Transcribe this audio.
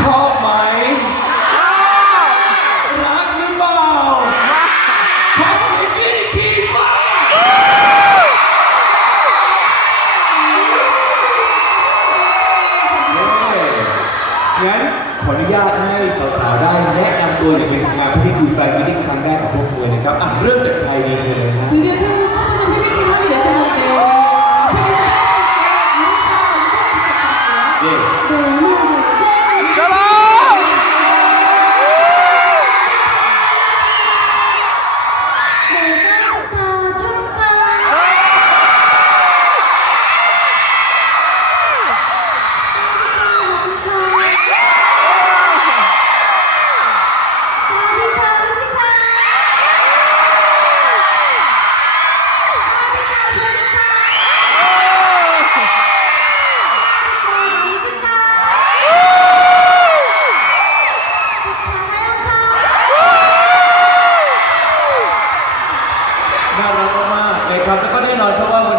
ชอบไหมรักหรือเปล่าขอสนิทอีกทีมาเลยงั้นขออนุญาตให้สาวๆ ได้แนะนำตัวอย่างเป็นทางการพื่อที่คือแฟนมิตติ้งครั้งแรกของพวกเธอนะครับอะเริ่มจากใครดีเชิญเลยครับ 드디어 태국 첫 번째 팬미팅 하게 되셨는데 우리 앞에 계신 팬 분. น่ารักมากๆเลยครับแล้วก็แน่นอนเพราะว่าวัน